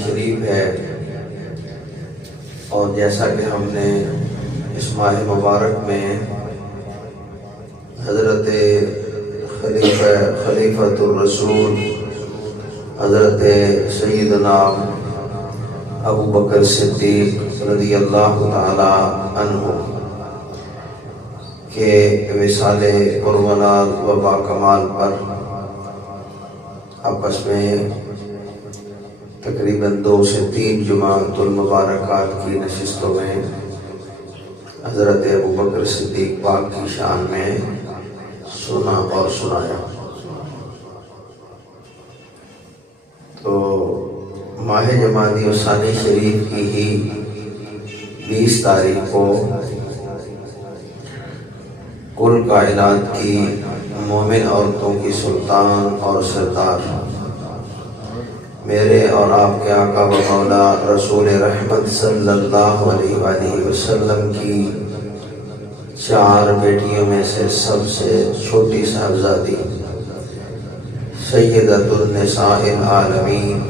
شریف ہے اور جیسا کہ ہم نے اس ماہ مبارک میں حضرت خلیفۃ الرسول حضرت سیدنا ابو بکر صدیق رضی اللہ تعالی عنہ کے وصال پرمنال و باکمال پر آپس میں تقریباً 2 سے 3 جمعۃ المبارکات کی نشستوں میں حضرت ابوبکر صدیق پاک کی شان میں سنا اور سنایا۔ تو ماہ جمادی الثانی شریف کی ہی 20 تاریخ کو کل کائنات کی مومن عورتوں کی سلطان اور سردار میرے اور آپ کے آقا و مولا رسول رحمت صلی اللہ علیہ وآلہ وسلم کی 4 بیٹیوں میں سے سب سے چھوٹی صاحبزادی سیدۃ النساء العالمین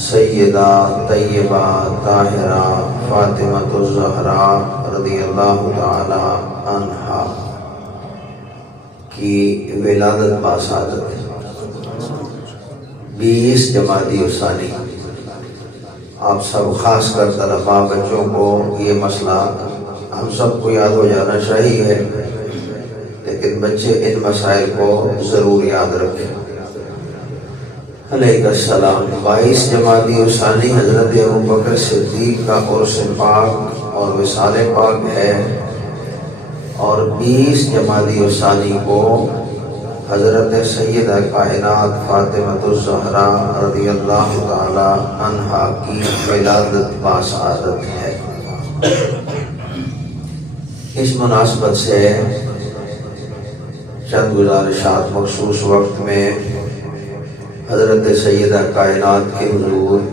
سیدہ طیبہ طاہرہ فاطمۃ الزہراء رضی اللہ تعالی عنہا کی ولادت باسعادت 20 جمادی الثانی۔ آپ سب خاص کر طلباء بچوں کو یہ مسئلہ ہم سب کو یاد ہو جانا چاہیے، لیکن بچے ان مسائل کو ضرور یاد رکھیں۔ علیہ السلام 22 جمادی الثانی حضرت ابوبکر صدیق کا عرس پاک اور وصال پاک ہے، اور 20 جمادی الثانی کو حضرت سیدہ کائنات فاطمۃ الزہراء رضی اللہ تعالی عنہا کی ولادت باسعادت ہے۔ اس مناسبت سے چند گزارشات مخصوص وقت میں حضرت سیدہ کائنات کے حضور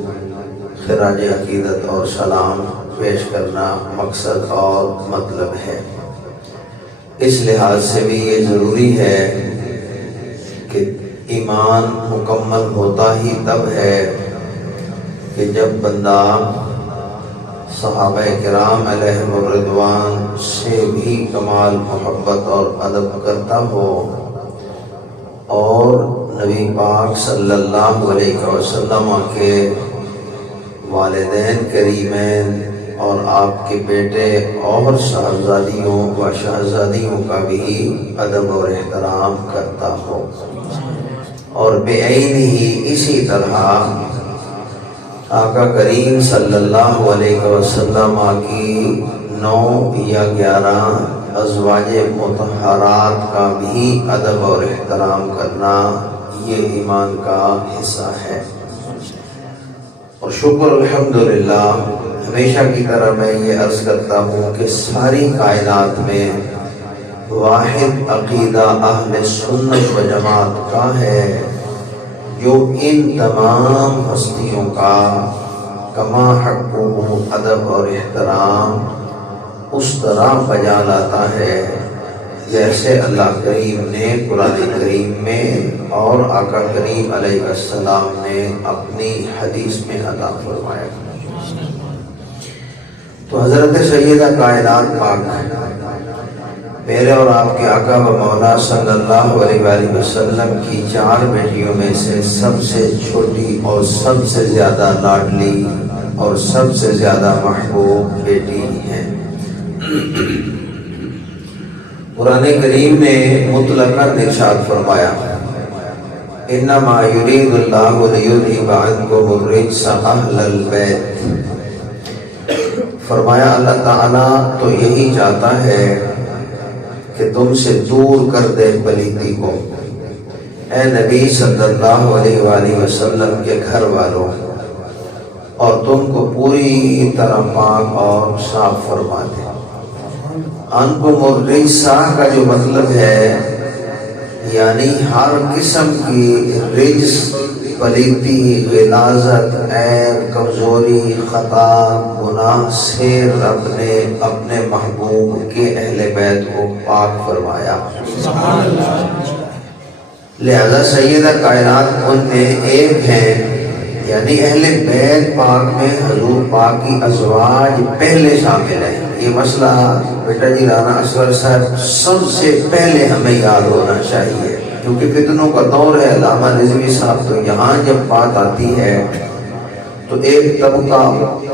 خراج عقیدت اور سلام پیش کرنا مقصد اور مطلب ہے۔ اس لحاظ سے بھی یہ ضروری ہے کہ ایمان مکمل ہوتا ہی تب ہے کہ جب بندہ صحابہ کرام علیہم الرضوان سے بھی کمال محبت اور ادب کرتا ہو، اور نبی پاک صلی اللہ علیہ وسلم کے والدین کریمین اور آپ کے بیٹے اور صاحبزادیوں و شہزادیوں کا بھی ادب اور احترام کرتا ہو، اور بعین ہی اسی طرح آقا کریم صلی اللہ علیہ وسلم کی 9 یا 11 ازواج مطہرات کا بھی ادب اور احترام کرنا یہ ایمان کا حصہ ہے۔ اور شکر الحمدللہ، ہمیشہ کی طرح میں یہ عرض کرتا ہوں کہ ساری کائنات میں واحد عقیدہ اہل سنت و جماعت کا ہے جو ان تمام ہستیوں کا کما حقہ ادب اور احترام اس طرح بجا لاتا ہے جیسے اللہ کریم نے قرآن کریم میں اور آقا کریم علیہ السلام نے اپنی حدیث میں عطا فرمایا۔ تو حضرت سیدہ کائنات پاک میرے اور آپ کے آقا و مولا صلی اللہ علیہ وآلہ وسلم کی 4 بیٹیوں میں سے سب سے چھوٹی اور سب سے زیادہ لاڈلی اور سب سے زیادہ محبوب بیٹی ہیں۔ قرآن کریم نے مطلقاً ارشاد فرمایا، انما یرید اللہ لیذھب عنکم الرجس اہل البیت، فرمایا اللہ تعالیٰ تو یہی چاہتا ہے کہ تم سے دور کر دے پلیتی کو، اے نبی صلی اللہ علیہ وآلہ وسلم کے گھر والوں، اور تم کو پوری طرح پاک اور صاف فرما دے۔ عنکم الرجس کا جو مطلب ہے یعنی ہر قسم کی رجس، پلیتی، غلاظت، عیب، کمزوری، خطا، گناہ سے رب نے اپنے محبوب کے اہل بیت کو پاک فرمایا۔ لہذا سیدہ کائنات ان میں ایک ہیں، یعنی اہل بیت پاک میں حضور پاک کی ازواج پہلے شامل ہیں۔ یہ مسئلہ بیٹا جی رانا اصغر صاحب سب سے پہلے ہمیں یاد ہونا چاہیے، کیونکہ فتنوں کا دور ہے۔ علامہ رضوی صاحب تو یہاں جب بات آتی ہے تو ایک طبقہ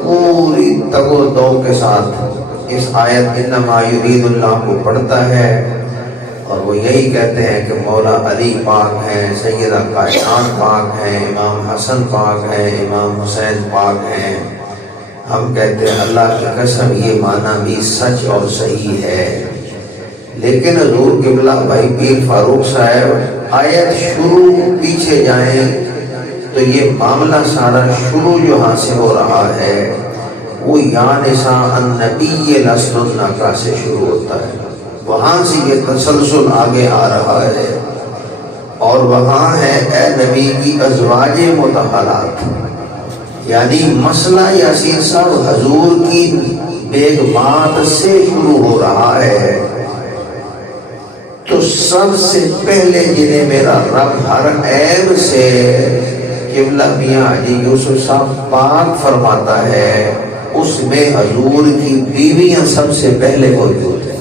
پوری تگ و دو کے ساتھ اس آیت انما یرید اللہ کو پڑھتا ہے، اور وہ یہی کہتے ہیں کہ مولا علی پاک ہیں، سیدہ کائنات پاک ہیں، امام حسن پاک ہیں، امام حسین پاک ہیں۔ ہم کہتے ہیں اللہ کی قسم یہ معنی بھی سچ اور صحیح ہے، لیکن حضور قبلہ بھائی پیر فاروق صاحب آیت شروع پیچھے جائیں تو یہ معاملہ سارا شروع جہاں سے ہو رہا ہے وہ یا نساء النبی لستن النکاح سے شروع ہوتا ہے، وہاں سے یہ تسلسل آگے آ رہا ہے، اور وہاں ہے اے نبی کی ازواج مطہرات، یعنی مسئلہ یاسین صاحب حضور کی بیگمات سے شروع ہو رہا ہے۔ تو سب سے پہلے جنہیں میرا رب ہر عیب سے قبلہ میاں حاجی یوسف صاحب پاک فرماتا ہے، اس میں حضور کی بیویاں سب سے پہلے موجود ہیں۔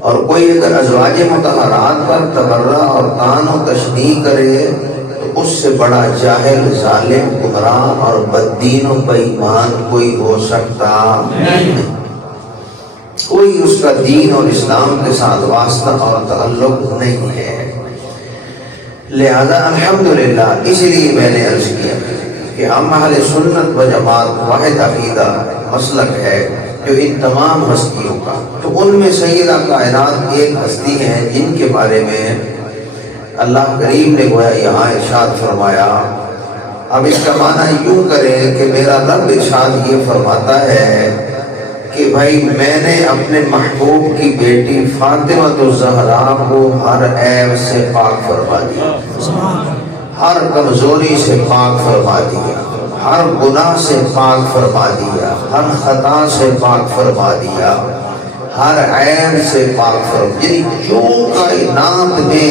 اور کوئی اگر ازواج مطہرات پر تبرہ اور طعن و تشنیع کرے تو اس سے بڑا جاہل، ظالم، گمراہ اور بددین و بے ایمان کوئی ہو سکتا نہیں، کوئی اس کا دین اور اسلام کے ساتھ واسطہ اور تعلق نہیں ہے۔ لہذا الحمدللہ اس لیے میں نے عرض کیا کہ ہم اہل سنت و جماعت واحد عقیدہ مسلک ہے جو ان تمام ہستیوں کا، تو ان میں سیدہ کائنات ایک ہستی ہیں جن کے بارے میں اللہ کریم نے گویا یہاں ارشاد فرمایا۔ اب اس کا معنی یوں کریں کہ میرا رب ارشاد یہ فرماتا ہے کہ بھائی میں نے اپنے محبوب کی بیٹی فاطمہ الزہرا کو ہر عیب سے پاک فرما دیا، ہر کمزوری سے پاک فرما دیا، ہر گناہ سے پاک فرما دیا، ہر خطا سے پاک فرما دیا، ہر عیب سے پاک فرما دیا، یعنی جو کائنات میں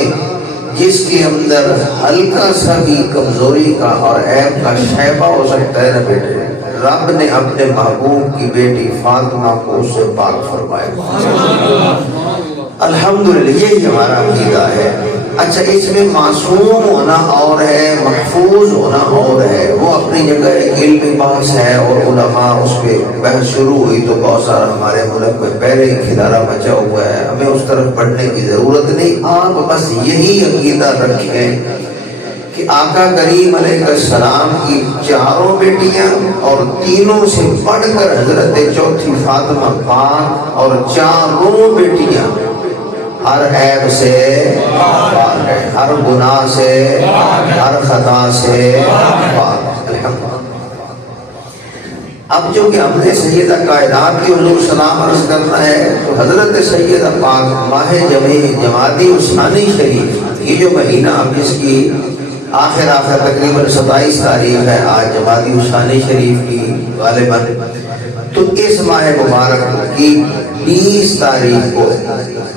جس کے اندر ہلکا سا بھی کمزوری کا اور عیب کا شائبہ ہو سکتا ہے نا بیٹے، رب نے اپنے محبوب کی بیٹی فاطمہ کو اس سے پاک فرمایا۔ الحمدللہ یہی ہمارا عقیدہ ہے۔ اچھا اس میں معصوم ہونا اور ہے، محفوظ ہونا اور ہے، وہ اپنی جگہ ایک علمی بحث ہے اور علماء اس پہ بحث شروع ہوئی تو بہت سارا ہمارے ملک میں پہلے ہی کھلارا مچا ہوا ہے، ہمیں اس طرف پڑھنے کی ضرورت نہیں۔ آپ بس یہی عقیدہ رکھیں کہ آقا کریم علیہ السلام کی چاروں بیٹیاں اور تینوں سے بڑھ کر حضرت چوتھی فاطمہ پاک اور چاروں بیٹیاں ہر عیب سے پاک ہے، ہر گناہ سے، ہر خطا سے پاک۔ الحمدللہ اب جو کہ ہم نے سیدہ کائنات کی حضور سلام عرض کرنا ہے تو حضرت سیدہ پاک ماہ جمادی الثانی شریف، یہ جو مہینہ اب جس کی آخر تقریباً 27 تاریخ ہے آج جمادی الثانی شریف کی غالباً، تو اس ماہ مبارک کی 20 تاریخ کو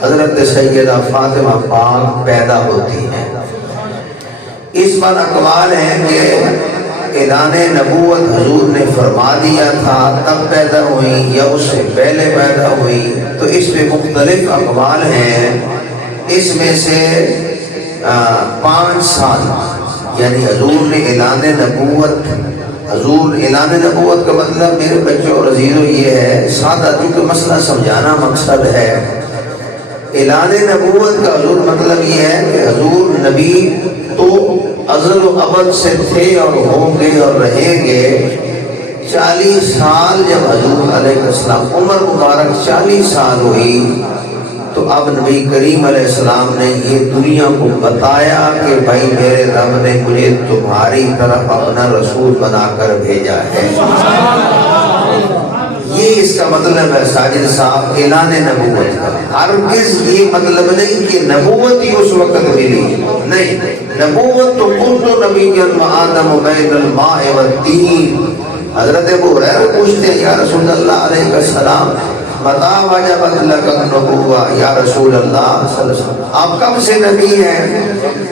حضرت سیدہ فاطمہ پاک پیدا ہوتی ہیں۔ اس پر اقوال ہیں کہ اعلان نبوت حضور نے فرما دیا تھا تب پیدا ہوئی یا اس سے پہلے پیدا ہوئی، تو اس میں مختلف اقوال ہیں۔ اس میں سے 5 سال یعنی حضور نے اعلان نبوت کا مطلب میرے بچوں اور عزیزوں یہ ہے، سادہ کیونکہ مسئلہ سمجھانا مقصد ہے۔ اعلان نبوت کا حضور مطلب یہ ہے کہ حضور نبی تو ازل و ابد سے تھے اور ہوں گے اور رہیں گے۔ 40 سال جب حضور علیہ السلام عمر مبارک 40 سال ہوئی تو اب نبی کریم علیہ السلام نے یہ دنیا کو بتایا کہ بھائی میرے رب نے مجھے تمہاری طرف اپنا رسول بنا کر بھیجا ہے۔ یہ اس کا مطلب ہے ساجد صاحب اعلان نبوت کا۔ ہرگز یہ مطلب نہیں کہ نبوت ہی اس وقت ملی، نہیں، نبوت تو کنت نبیا وآدم بین الماء والطین۔ حضرت ابو ہریرہ پوچھتے ہیں یا رسول اللہ علیہ السلام متى وجبت لك النبوة یا رسول اللہ صلی اللہ علیہ وسلم، آپ کب سے نبی ہیں؟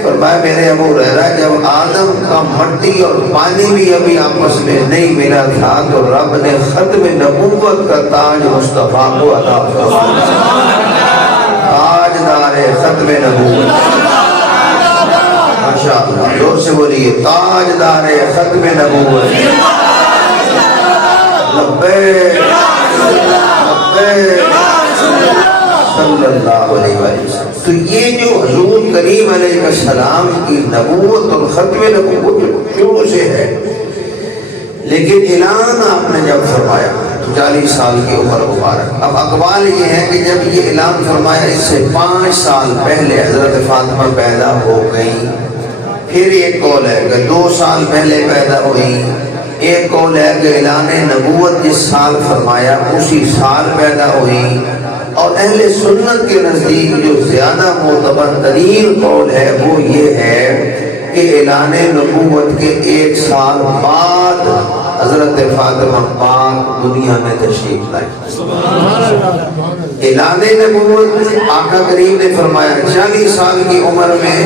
فرمایا میرے ابو ہریرہ جب آدم کا مٹی اور پانی بھی ابھی آپس میں نہیں ملا تھا تو رب نے ختم نبوت کا تاج مصطفیٰ کو عطا فرمایا، تاجدار ختم نبوت۔ ماشاءاللہ زور سے بولیے تاجدار ختم نبوت۔ لبیک صلی اللہ علیہ وسلم۔ تو یہ جو حضور کریم علیہ السلام کی نبوت اور ختم نبوت شروع سے ہے، لیکن اعلان آپ نے جب فرمایا تو 40 سال کی عمر مبارک۔ اب اقوال یہ ہے کہ جب یہ اعلان فرمایا اس سے 5 سال پہلے حضرت فاطمہ پیدا ہو گئی، پھر ایک قول ہے کہ 2 سال پہلے پیدا ہوئی، ایک قول ہے کہ اعلان نبوت جس سال فرمایا اسی سال پیدا ہوئی، اور اہل سنت کے نزدیک جو زیادہ معتبر ترین قول ہے وہ یہ ہے کہ اعلان نبوت کے 1 سال بعد حضرت فاطمہ پاک دنیا میں تشریف لائے۔ اعلان نبوت آقا کریم نے فرمایا 40 سال کی عمر میں،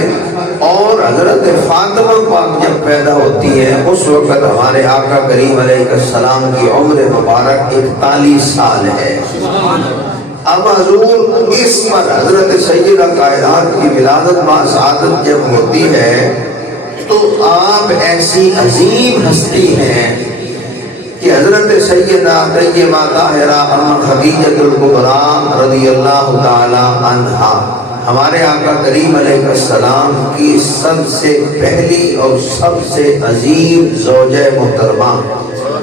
اور حضرت فاطمہ پاک جب پیدا ہوتی ہے اس وقت ہمارے آقا کریم علیہ السلام کی عمر مبارک 41 سال ہے۔ اب حضور اس پر حضرت سیدہ کائنات کی ولادت باسعادت جب ہوتی ہے تو آپ ایسی عظیم ہستی ہیں کہ حضرت سیدہ طیبہ طاہرہ ام خدیجہ الکبریٰ رضی اللہ تعالی عنہا ہمارے آقا کریم علیہ السلام کی سب سے پہلی اور سب سے عظیم زوجہ محترمہ،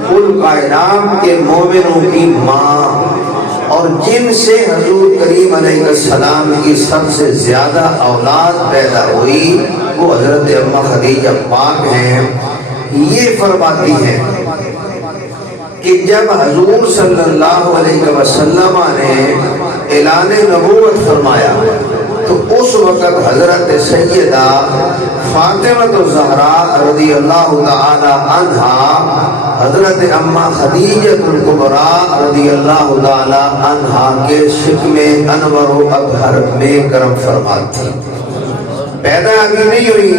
کل کائنات کے مومنوں کی ماں، اور جن سے حضور کریم علیہ السلام کی سب سے زیادہ اولاد پیدا ہوئی وہ حضرت اماں خدیجہ پاک ہیں۔ یہ فرماتی ہیں کہ جب حضور صلی اللہ علیہ وسلم نے اعلان نبوت فرمایا تو اس وقت حضرت سیدہ فاطمہ الزہراء رضی اللہ تعالی عنہا حضرت اماں خدیجہ الکبریٰ رضی اللہ تعالی عنہا کے شکم انور و ابہر میں کرم فرما تھی۔ پیدا ابھی نہیں ہوئی،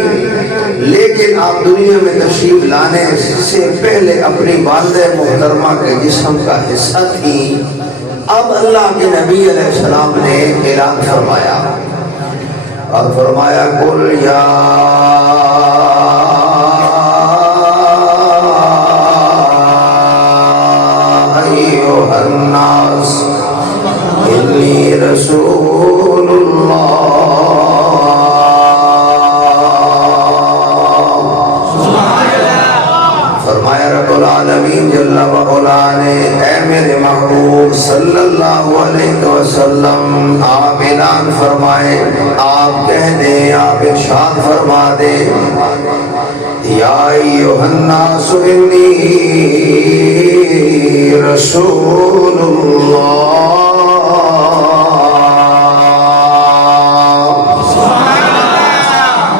لیکن آپ دنیا میں تشریف لانے سے پہلے اپنی والدہ محترمہ کے جسم کا حصہ تھی۔ اب اللہ کے نبی علیہ السلام نے اعلان فرمایا اور فرمایا قل یا ایھا الناس انی رسول اللہ، فرمایا رب العالمین جل وعلا نے اے میرے محبوب صلی اللہ علیہ وسلم آپ اعلان فرمائے، آپ کہہ دیں، آپ ارشاد فرما دیں یا ایھا الناس انی رسول اللہ،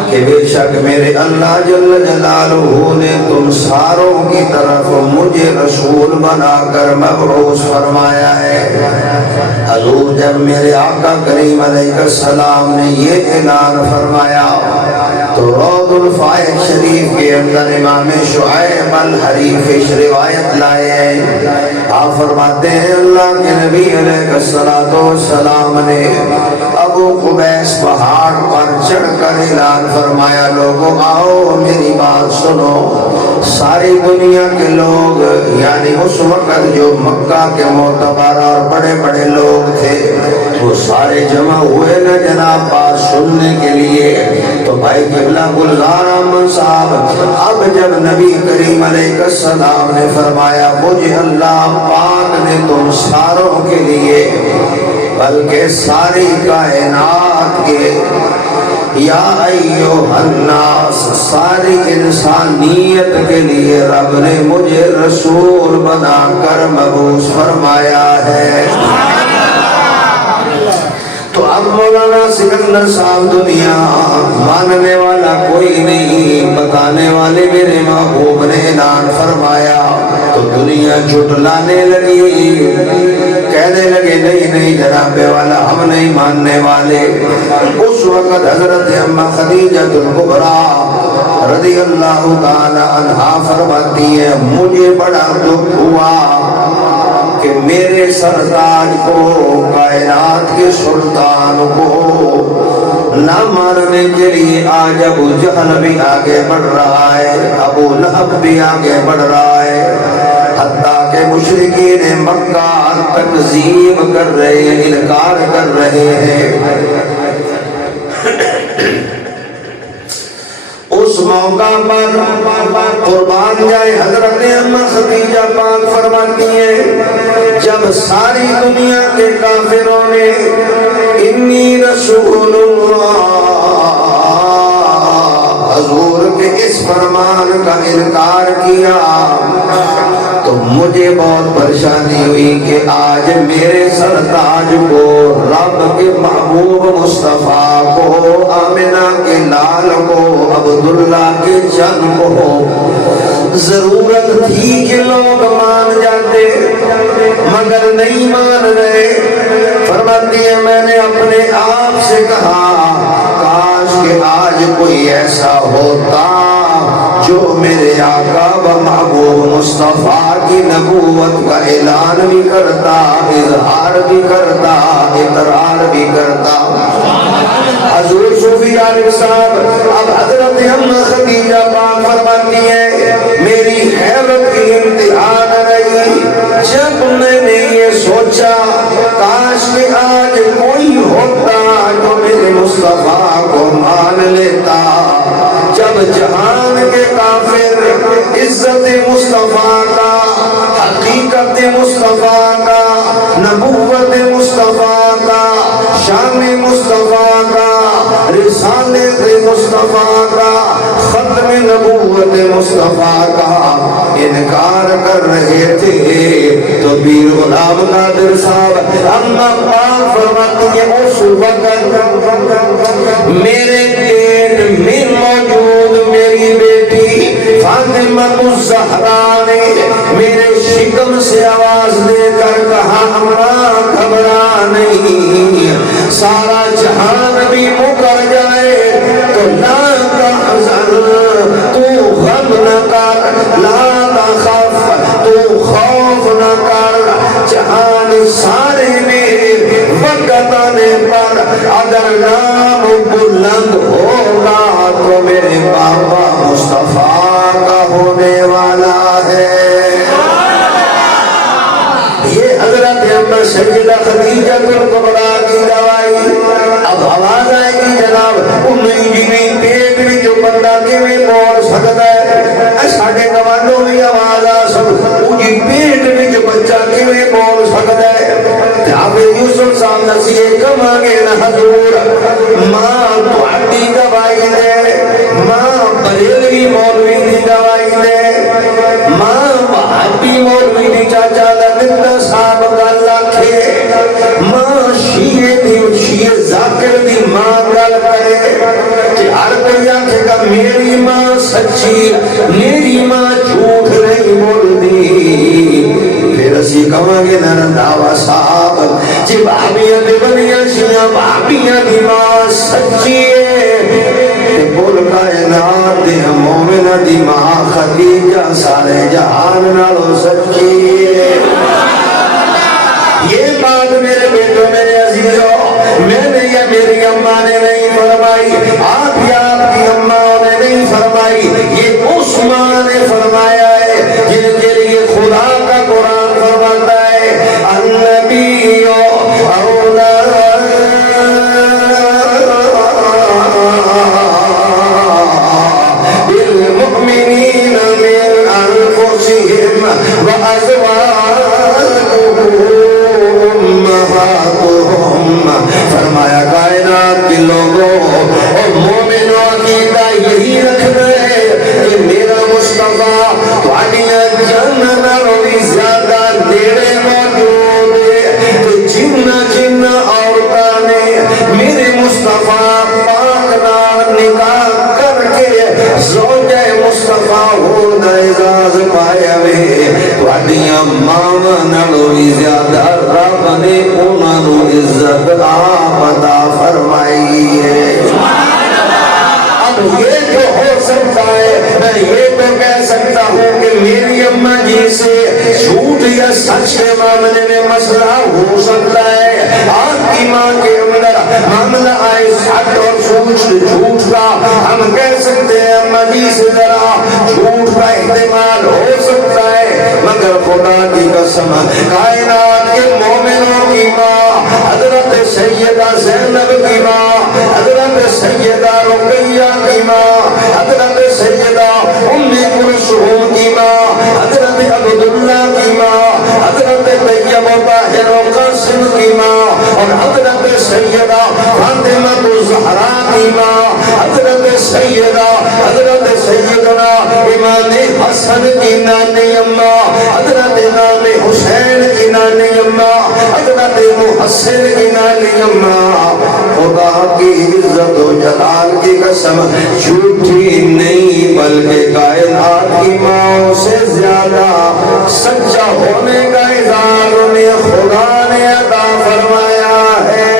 کہ بے شک میرے اللہ جل جلالہ نے تم ساروں کی طرف مجھے رسول بنا کر مبعوث فرمایا ہے۔ حضور جب میرے آقا کریم علیہ السلام نے یہ اعلان فرمایا تو روض الفائق شریف کے اندر امام شعیب الحریفش روایت لائے ہیں۔ آپ فرماتے ہیں اللہ کے نبی علیہ السلام نے ابو قبیس پہاڑ پر چڑھ کر اعلان فرمایا لوگوں آؤ میری بات سنو، ساری دنیا کے لوگ یعنی اس وقت جو مکہ کے معتبر اور بڑے بڑے لوگ تھے وہ سارے جمع ہوئے نا جناب بات سننے کے لیے۔ تو بھائی قبلہ گلزار احمد صاحب اب جب نبی کریم علیہ السلام نے فرمایا مجھے اللہ پاک نے تم ساروں کے لیے بلکہ ساری کائنات کے یا ایھا الناس ساری انسانیت کے لیے رب نے مجھے رسول بنا کر مبعوث فرمایا ہے۔ تو اب مولانا سکندر صاحب دنیا ماننے والا کوئی نہیں، بتانے والے میرے محبوب نے اعلان فرمایا تو دنیا جھٹلانے لگی، کہنے لگے نہیں نہیں جناب والا ہم نہیں ماننے والے۔ اس وقت حضرت اماں خدیجہ الکبریٰ رضی اللہ تعالی عنہا فرماتی ہے مجھے بڑا دکھ ہوا کہ میرے سرتاج کو کائنات کے سلطان کو نہ مارنے کے لیے آج ابو جہل بھی آگے بڑھ رہا ہے، ابو لہب بھی آگے بڑھ رہا ہے، حتیٰ کہ کہ مشرکین مکہ تکذیب کر رہے ہیں، انکار کر رہے ہیں۔ اس موقع پر قربان جائے حضرت اما خدیجہ پاک فرماتی ہیں جب ساری دنیا کے کافروں نے انی رسول اللہ حضور کے اس فرمان کا انکار کیا تو مجھے بہت پریشانی ہوئی کہ آج میرے سرتاج کو، رب کے محبوب مصطفیٰ کو، آمنہ کے لال کو، عبداللہ کے جن کو ضرورت تھی کہ لوگ مان جاتے مگر نہیں مان رہے۔ فرماتی ہے میں نے اپنے آپ سے کہا کاش کہ آج کوئی ایسا ہوتا جو میرے آقا و محبوب مصطفیٰ کی نبوت کا اعلان بھی کرتا، اظہار بھی کرتا، اقرار بھی کرتا۔ حضور صوفی عالم صاحب اب حضرت اما خدیجہ پاک فرماتی ہے میری حیرت کی انتہا نہ رہی جب میں نے یہ سوچا کاش کہ آج کوئی ہوتا جو میرے مصطفیٰ کو مان لیتا۔ جب جہان کے کافر عزت مصطفیٰ کا، حقیقت مصطفیٰ کا، نبوت مصطفیٰ کا، شان مصطفیٰ کا، رسالت مصطفیٰ کا، ختم نبوت مصطفیٰ کا انکار کر رہے تھے تو پیر غلام قادر صاحب اما پاک فرماتی ہے اس وقت میرے پیٹ میں موجود میری بیٹی فاطمہ الزہرا نے میرے شکم سے آواز دے کر کہا اما گھبرا نہیں، سارا جہان بھی مکر جائے تو لا تحزن، تو غم نہ کر، لا تخف، تو خوف نہ کر، جہان سارے میں وقت آنے پر اگر نام بلند ہوگا تو میرے بابا مصطفیٰ کا ہونے والا ہے۔ یہ حضرت اما سیدہ خدیجہ کبریٰ کی دوائی۔ اب آواز آئے گی جناب میری جیوی پیٹ میں جو بندہ کے میں بول سکتا ہے ساڑھے کمانڈوں میں آواز آ سب مجھے پیٹ میں جو بچہ کے میں بول سکتا ہے جاب یوسف صاحب نصیحے کم آگے نہ حضور ماں تھوڑی دوائی دے، ماں بریلوی مولوی دی دوائی دے، ماں وہابی مولوی دی چاچا لگتا صاحب گل آکھے، ماں شیعہ دی شیعہ ذاکر دی ماں گل کرے کہ ہر کوئی آکھے گا میری ماں سچی، میری ماں جھوٹ نہیں بول دی۔ پھر اسی کہاں گے نرنداوا صاحب جی بھابیاں دی بنیاں شیعہ بھابیاں دی ماں سچی ہے بول کائنات دی مومنہ دی ماں خدیجہ سارے جہان نالو سچی ہے۔ یہ بات میرے بیٹوں میرے عزیزوں میں نے یا میری اماں نے نہیں فرمائی، آپ یا آپ کی اماں نے نہیں فرمائی، یہ اس ماں نے فرمایا ہے جن کے لیے خدا کا قرآن فرماتا ہے النبی اولا بالمؤمنین من انفسهم وازواجهم فرمایا کائنات کے لوگوں اور مومنوں عقیدہ یہی رکھنا ہے کہ میرا مصطفیٰ تھوڑیاں جنت نالوں زیادہ نیڑے موجود ہے کہ جنہ عورتاں نے میرے مصطفیٰ پاک نال نکاح کر کے زوجہ مصطفیٰ ہونا اعزاز پایا وے تھوڑیاں ماں نالوں زیادہ رب نے انہاں نوں عزت آپ عطا فرمائی ہے۔ اب یہ جو ہو سکتا ہے میں یہ تو کہہ سکتا ہوں کہ میری اماں جی سے جھوٹ یا سچ کے معاملے میں مسئلہ ہو سکتا ہے، آپ کی ماں کے اندر معاملہ آئے سچ اور جھوٹ کا ہم کہہ سکتے ہیں اماں جی سے ذرا جھوٹ کا احتمال ہو سکتا ہے مگر خدا کی قسم کائنات کے مومنوں کی ماں حضرت سیدہ زینب کی ماں حضرت سیدہ رقیہ کی ماں حضرت سیدہ ام کلثوم کی ماں حضرت عبداللہ کی ماں حضرت طیب و طاہر و قاسم کی ماں اور حضرت سیدہ فاطمہ الزہرا کی ماں حضرت سیدنا امام حسن کی نانی اماں حضرت امام حسین کی نانی اماں حضرت محسن کی نانی اماں خدا کی عزت و جلال کی قسم جھوٹی نہیں بلکہ کائنات کی ماں سے زیادہ سچا ہونے کا اظہار انہیں خدا نے عطا فرمایا ہے.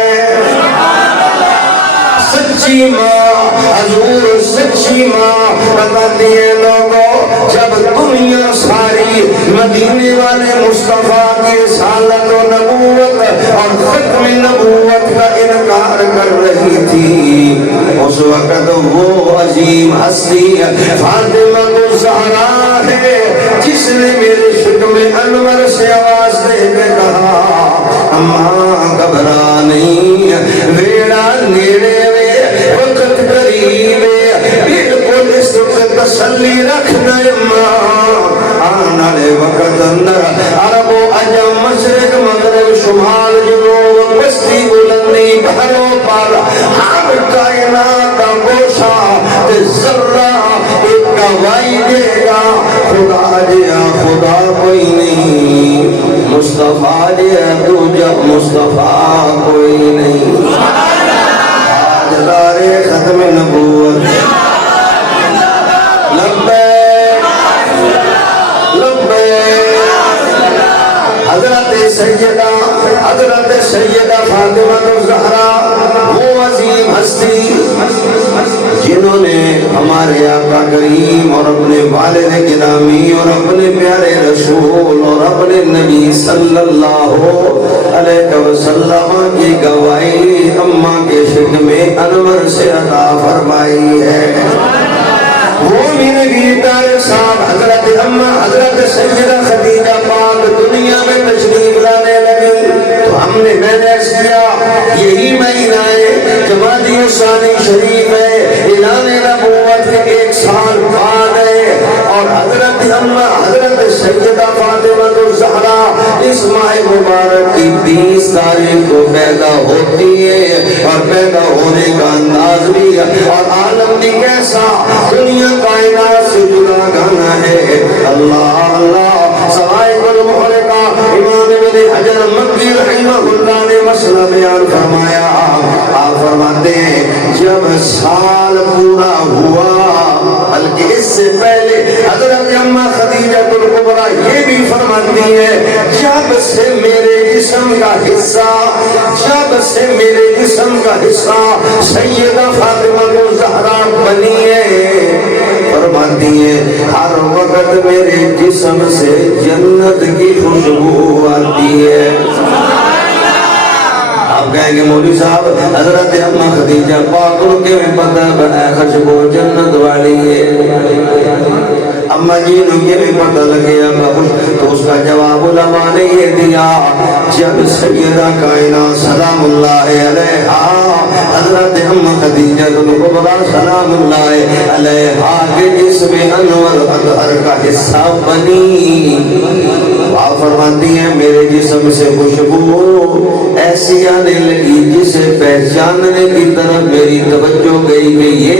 سچی ماں حضور سچی ماں بتاتی ہے لوگوں جب دنیا ساری مدینے والے مصطفیٰ کی رسالت و نبوت اور ختم نبوت کا انکار کر رہی تھی اس وقت وہ عظیم ہستی فاطمہ الزہرا ہے جس نے میرے شکم انور سے آواز دے کے کہا اماں گھبرا نہیں ویڑا نیڑے وقت قریب بالکل اس وقت تسلی رکھنا اماں آنے والے وقت اندر عرب و عجم مشرق مغرب شمال جنوب پستی بلندی بھروں پر ہر کائنات کا گوشہ تے ذرہ ایک گواہی دے گا خدا جیا خدا کوئی نہیں مصطفیٰ جیا تو جب مصطفیٰ کوئی نہیں تاجدار ختم نبوت لبیک لبیک حضرت سیدہ فاطمہ الزہرا وہ عظیم ہستی جنہوں نے ہمارے آقا کریم اور اپنے والد گرامی اور اپنے پیارے رسول اور اپنے نبی صلی اللہ علیہ وسلم کی گواہی اماں کے شکم انور سے عطا فرمائی ہے. وہ بھی نبی تاریخ صاحب حضرت اماں حضرت سیدہ خدیجہ پاک دنیا میں تشریف لانے لگی تو ہم نے محنت کیا یہی مہینہ ہے جمادی الثانی شریف ہے اعلان نبوت کے 1 سال بعد ہے اور حضرت اماں حضرت سیدہ فاطمہ الزہرا اس ماہ مبارک کی 20 تاریخ کو پیدا ہوتی ہے اور پیدا ہونے کا انداز بھی اور عالم بھی کیسا دنیا کائنات سے جدا گانا ہے. اللہ اللہ سوائق المحرقہ امام ابن حجر مکی رحمہ اللہ نے مسئلہ بیان فرمایا. آپ فرماتے ہیں جب سال پورا ہوا بلکہ اس سے پہلے حضرت اماں خدیجہ الکبریٰ یہ بھی فرماتی ہے جب سے میرے جسم کا حصہ سیدہ فاطمہ الزہرا بنی ہے فرماتی ہے ہر وقت میرے جسم سے جنت کی خوشبو آتی ہے. آپ کہیں گے مولوی صاحب حضرت اماں خدیجہ پاک کو کے میں پتہ بنا خوشبو جنت والی ہے اماں جی نے یہ بھی پتہ لگیا تو اس کا جواب علماء نے یہ دیا جب سیدہ کائنات سلام اللہ علیہا حضرت اماں خدیجہ الکبریٰ سلام اللہ علیہا کے جسم انور اطہر کا حصہ بنی. آپ فرماتی ہیں میرے جسم سے خوشبو ایسی آنے لگی جسے پہچاننے کی طرف میری توجہ گئی کہ یہ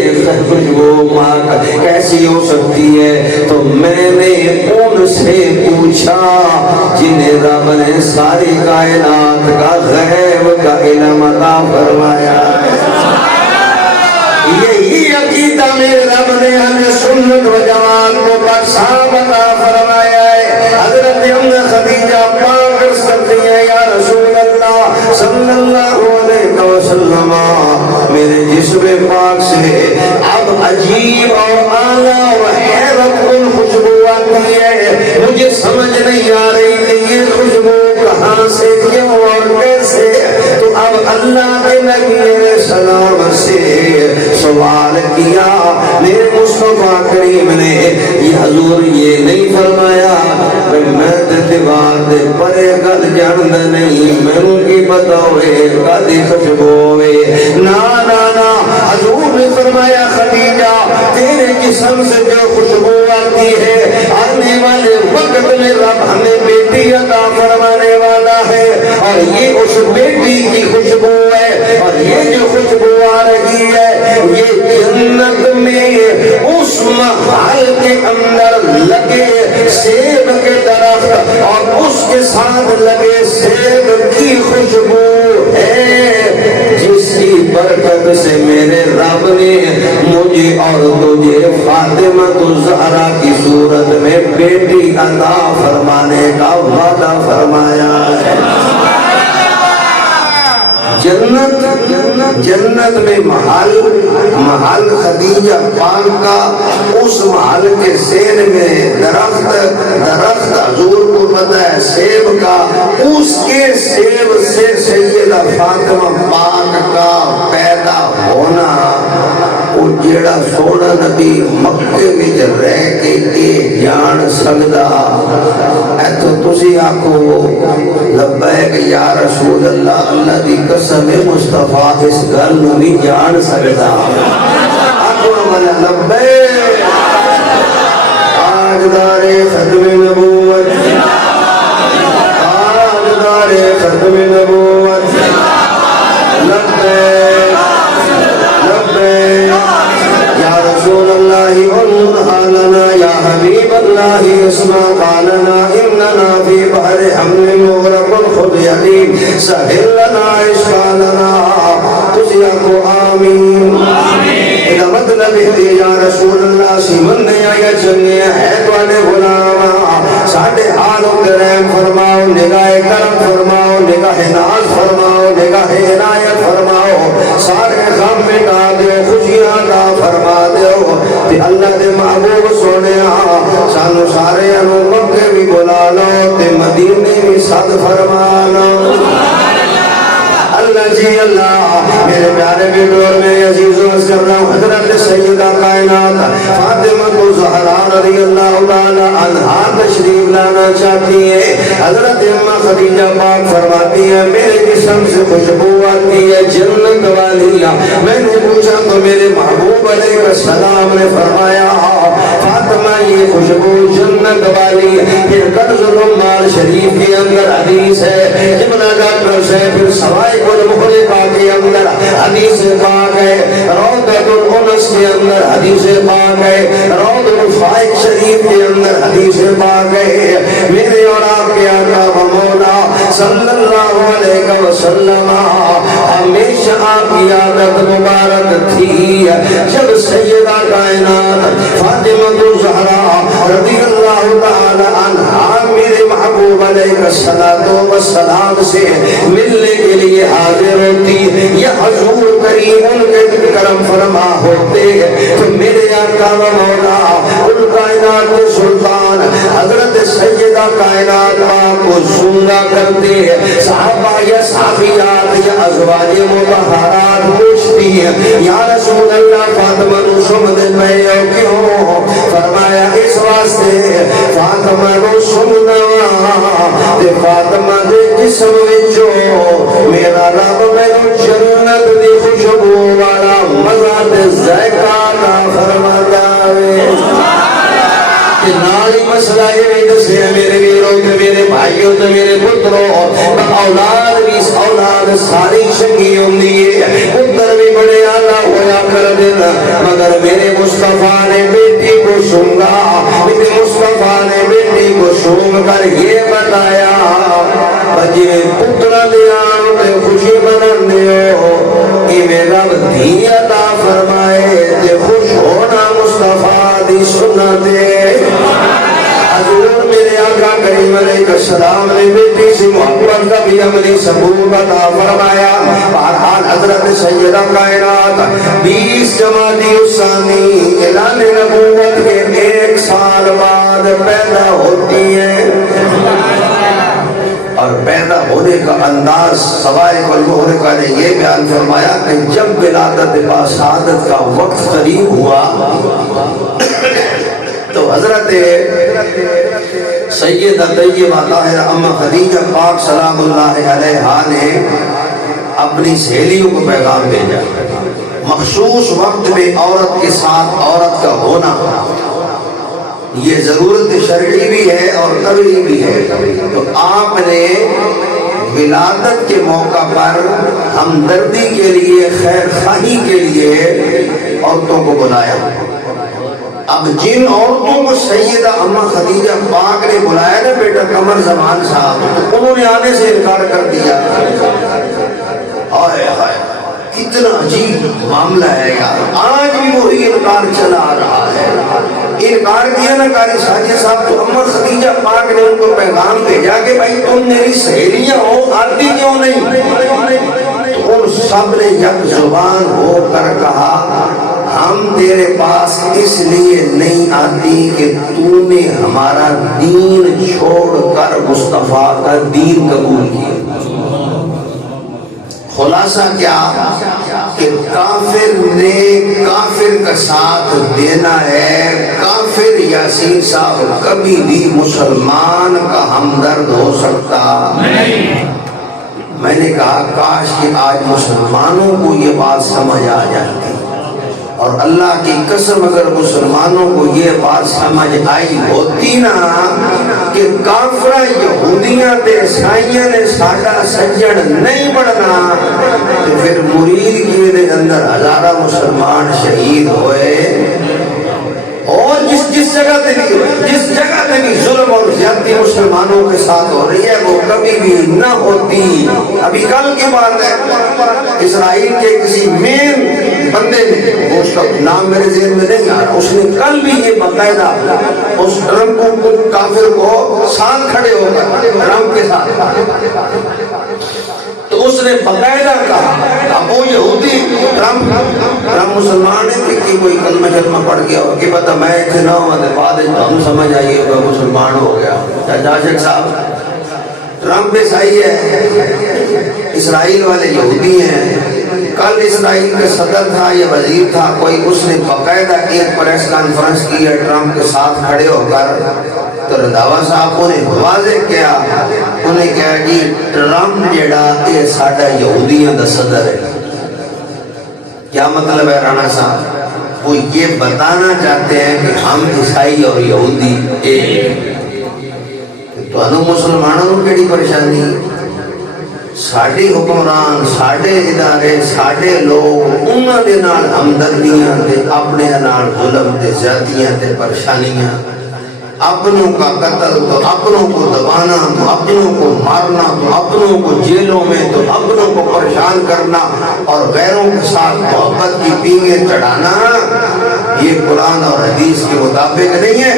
خوشبو ماں کیسی ہو سکتی ہے تو میں نے ان سے پوچھا جنہیں رب نے ساری کائنات کا غیب کا علم عطا فرمایا ہے. یہی عقیدہ میرے رب نے ہمیں سنت و جماعت کو بخشا عطا فرمایا ہے. حضرت اماں خدیجہ پاک عرض کرتی ہیں یا رسول اللہ صلی اللہ علیہ وسلم میرے جسم پاک سے اب عجیب اور اعلیٰ اور حیرت کن خوشبو آتی ہے مجھے سمجھ نہیں آ رہی کہ یہ خوشبو کہاں سے کیوں اور کیسے. تو اب اللہ کے نبی علیہ السلام سے سوال کیا میرے مصطفیٰ کریم نے یہ حضور یہ نہیں فرمایا کہ میں دیوار دے پرے گل جاند نہیں میں کی بتاوے کدی خوشبو ہوئے نا نا نا حضور نے فرمایا خدیجہ تیرے جسم سے جو خوشبو آتی ہے آنے والے وقت میں رب ہمیں بیٹی عطا فرمانے والا ہے اور یہ اس بیٹی کی خوشبو ہے اور یہ جو خوشبو آ رہی ہے یہ جنت میں اس محل کے اندر لگے سیب کے درخت اور اس کے ساتھ لگے سیب کی خوشبو ہے جس کی برکت سے میرے رب نے مجھے اور تجھے فاطمہ الزہرا کی صورت میں بیٹی عطا فرمانے کا وعدہ فرمایا ہے جنت میں محل خدیجہ پاک کا اس محل کے سین میں درخت حضور کو پتہ ہے سیب کا اس کے سیب سے سیدہ فاطمہ پاک کا پیدا ہونا وہ جیڑا سونا نبی مکے وچ رہ کے یہ جان سکدا اے تو تسی آکھو لبیک یا رسول اللہ اللہ دی قسم مصطفیٰ اس گل نو بھی جان سکدا آکھو من لبیک تاجدار ختم نبوت تاجدار ختم نبوت لبیک یا رسول اللہ انظرها لنا یا حبیب اللہ اسمع قالنا اننا فی بحر حمل مغرق خود یقین سہل لنا اشفالنا تجھے کو آمین اذا مطلب ہے یا رسول اللہ سیمن نے آیا چنگے ہے تو انے غلاما ساڑھے حالوں کے رحم فرماؤ نگاہ کرم فرماؤ نگاہ ناز فرماؤ نگاہ عنایت فرماؤ سارے غم مٹا دیو خوشیاں کا فرما دیو تے اللہ دے محبوب سونے سانو سارے انو مکے بھی بلا لو تے مدینے بھی صد فرما لو اللہ جی اللہ میرے پیارے بیٹور میں عزیز و عز کر رہا ہوں حضرت سیدہ کائنات فاطمہ الزہرا رضی اللہ تعالی عنہا تشریف لانا چاہتی ہے حضرت اماں خدیجہ پاک فرماتی ہے میرے جسم سے خوشبو آتی ہے جنت والی میں نے پوچھا تو میرے محبوب علیہ السلام نے فرمایا فاطمہ یہ خوشبو جنت والی پھر قرض العمال شریف کے اندر حدیث ہے جبنا ڈاکٹر سے پھر سوائے المخلقہ کے اندر حدیث پاک ہے روضۃ الانس کے اندر حدیث پاک ہے روض الفائق شریف کے اندر حدیث پاک ہے میرے اور آپ کے آقا و مولا صلی اللہ علیہ وسلم ہمیشہ آپ کی عادت مبارک تھی جب سیدہ کائنات فاطمہ الزہرا رضی اللہ تعالی عنہا میرے محبوب علیہ السلام سے ملنے کے لیے حاضر ہوتی یہ حضور کریم ان کے کرم فرما ہوتے تو میرے آقا و مولا کل کائنات کے سلطان حضرت سیدہ کائنات کو سنگا کرتے صحابہ یا صحابیات یا ازواج مطہرات پوچھتی ہیں یا رسول اللہ فاطمہ نو سمجھ میں کیوں فرمایا اس واسطے فاطمہ نو سمجھنا تے فاطمہ دے جسم وچوں میرا رب مینوں جنت دی خوشبو والا مزہ تے ذائقہ عطا فرماتا ہے نالی مسئلہ یہ بھی دسے میرے ویروں تے میرے بھائیوں تے میرے پتروں اولاد بھی اولاد ساری چنگی ہوندی ہے پتر بھی بڑے اعلیٰ ہویا کر دینا مگر میرے مصطفیٰ نے بیٹی کو سنگا میرے مصطفیٰ نے بیٹی کو سنگ کر یہ بتایا بجے پترہ دیا تے خوشی منن دیو کہ میرا دھی عطا فرمائے تے خوش ہونا مصطفیٰ دی سنت حضور میرے آقا کریم علیہ السلام نے بیٹی سے محبت کا بھی عملی ثبوت عطا فرمایا بہرحال حضرت سیدہ کائنات 20 جمادی الثانی اعلان نبوت کے 1 سال بعد پیدا ہوتی ہے اور پیدا ہونے کا انداز سوائے قلب ہونے کا نے یہ بیان فرمایا کہ جب ولادت باسعادت کا وقت قریب ہوا تو حضرت سیدہ طیبہ طاہرہ ام خدیجہ پاک سلام اللہ علیہا نے اپنی سہیلیوں کو پیغام بھیجا۔ مخصوص وقت میں عورت کے ساتھ عورت کا ہونا یہ ضرورت شرعی بھی ہے اور طبعی بھی ہے، تو آپ نے ولادت کے موقع پر ہمدردی کے لیے، خیر خواہی کے لیے عورتوں کو بلایا۔ اب جن عورتوں کو سیدہ اماں خدیجہ پاک نے بلایا نا بیٹا قمر زمان صاحب، انہوں نے آنے سے انکار کر دیا۔ ہائے ہائے کتنا عجیب معاملہ ہے یار، آج بھی وہی انکار چلا آ رہا ہے۔ انکار کیا نا قاری ساجد صاحب، تو اماں خدیجہ پاک نے ان کو پیغام بھیجا کہ بھائی تم میری سہیلیاں ہو، آتی کیوں نہیں؟ تو ان سب نے یک زبان ہو کر کہا ہم تیرے پاس اس لیے نہیں آتی کہ تو نے ہمارا دین چھوڑ کر مصطفیٰ کا دین قبول کیا۔ خلاصہ کیا کہ کافر نے کافر کا ساتھ دینا ہے۔ کافر یاسین صاحب کبھی بھی مسلمان کا ہمدرد ہو سکتا نہیں۔ میں نے کہا کاش کہ آج مسلمانوں کو یہ بات سمجھ آ جاتی، اور اللہ کی قسم اگر مسلمانوں کو یہ بات سمجھ آئی ہوتی نا کہ کافرہ یہودیاں تے عیسائیاں نے ساڈا سجن نہیں بڑھنا، تو پھر مرید کے اندر ہزارہ مسلمان شہید ہوئے، اور جس جگہ پہ بھی ظلم اور زیادتی مسلمانوں کے ساتھ ہو رہی ہے وہ کبھی بھی نہ ہوتی۔ ابھی کل کی بات ہے، اسرائیل کے کسی مین بندے نے، اس کا نام میرے ذہن میں نہیں آ رہا، اس نے کل بھی یہ باقاعدہ اس ٹرمپ کو کافر کو ساتھ کھڑے ہو کر ٹرمپ کے ساتھ، تو اس نے باقاعدہ کہا اب وہ یہودی ٹرمپ مسلمان ہے کہ کوئی کلمہ شلمہ پڑھ گیا اور کہ پتہ میں تھے نہ ہوں بعد ہم سمجھ آئیے کہ مسلمان ہو گیا۔ جاشق صاحب ٹرمپ عیسائی ہے، اسرائیل والے یہودی ہیں۔ کل اسرائیل کا صدر تھا یا وزیر تھا کوئی، اس نے باقاعدہ ایک پریس کانفرنس کی ہے ٹرمپ کے ساتھ کھڑے ہو کر، تو رنداوا صاحب نے واضح کیا، انہیں کہا کہ ٹرمپ جڑا یہ ساڈا یہودیاں دا صدر ہے۔ کیا مطلب ہے رانا صاحب؟ وہ یہ بتانا چاہتے ہیں کہ ہم عیسائی اور یہودی ایک، تو انہوں مسلمانوں کو کیڑی پریشانی؟ ساڈے حکمران، ساڈے ادارے، ساڈے لوگ انہاں دے نال ہمدردیاں تے اپنے نال ظلم تے زیادتیاں تے پریشانیاں، اپنوں کا قتل تو اپنوں کو دبانا، تو اپنوں کو مارنا، تو اپنوں کو جیلوں میں، تو اپنوں کو پریشان کرنا، اور غیروں کے ساتھ محبت کی پینگیں چڑھانا، یہ قرآن اور حدیث کے مطابق نہیں ہے۔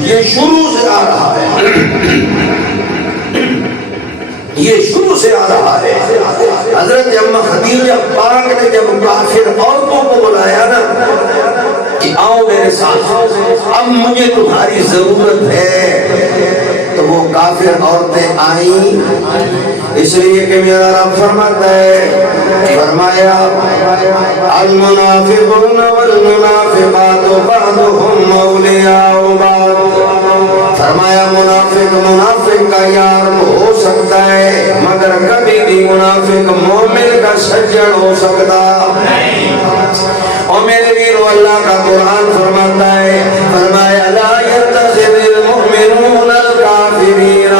یہ شروع سے آ رہا ہے، یہ شروع سے آ رہا ہے۔ حضرت اماں خدیجہ پاک نے جب کافر عورتوں کو بلایا نا کہ آؤ میرے ساتھ، اب مجھے تمہاری ضرورت ہے، تو وہ کافر عورتیں آئیں، اس لیے کہ میرا رب فرماتا ہے، فرمایا المنافقون والمنافقات بعضهم اولیاء بعض، فرمایا منافق کا یار ہو سکتا ہے مگر کبھی بھی منافق مومن کا سجن ہو سکتا نہیں۔ اور میرے ویرو اللہ کا قرآن فرماتا ہے، فرمایا لا يتخذ المؤمنون الكافرین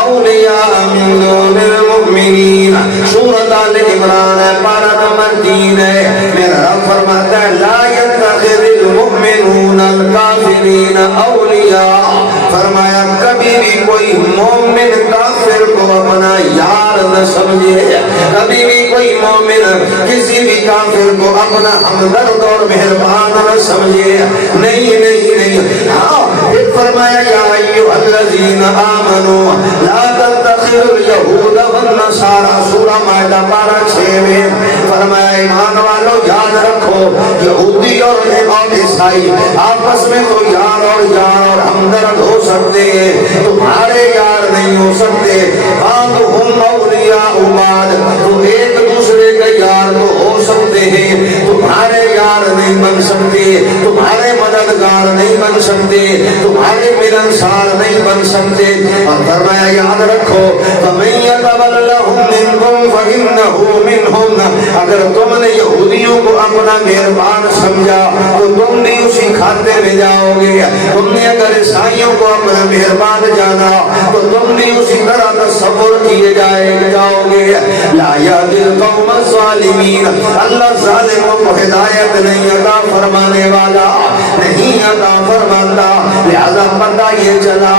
اولیاء من دون المؤمنین، سورۃ آل عمران ہے، پارہ نمبر 3 ہے۔ میرا رب فرماتا ہے لا يتخذ المؤمنون الكافرین اولیاء، فرمایا کبھی بھی کوئی مومن کافر کو اپنا یار نہ سمجھے، کبھی بھی کوئی مومن کسی بھی کافر کو اپنا ہمدرد اور مہربان نہ سمجھے، نہیں۔ ہاں پھر فرمایا یا ایھا الذین آمنوا لا تتخذوا اليہود والنصارى، سورہ مائدہ پارہ 6 میں فرمایا ایمان والو یاد رکھو یہودی اور عیسائی آپس میں تو یار اور ہمدرد ہو سکتے ہیں، تمہارے یار نہیں ہو سکتے۔ نہیں بن سکتے، تمہارے مددگار نہیں بن سکتے، تمہارے ملنسار نہیں بن سکتے۔ اور فرمایا یاد رکھو فَمَن يَتَوَلَّهُم مِّنكُمْ فَإِنَّهُ مِنْهُمْ، اگر تم نے یہودیوں کو اپنا مہربان سمجھا تو تم بھی اسی کھاتے میں جاؤ گے، تم نے اگر عیسائیوں کو اپنا مہربان جانا تو تم بھی اسی طرح تصور کیے جاؤ گے۔ لا يهدي القوم الظالمین، اللہ ظالموں کو ہدایت نہیں عطا فرمانے والا، نہیں عطا فرماتا۔ لہذا پتہ یہ چلا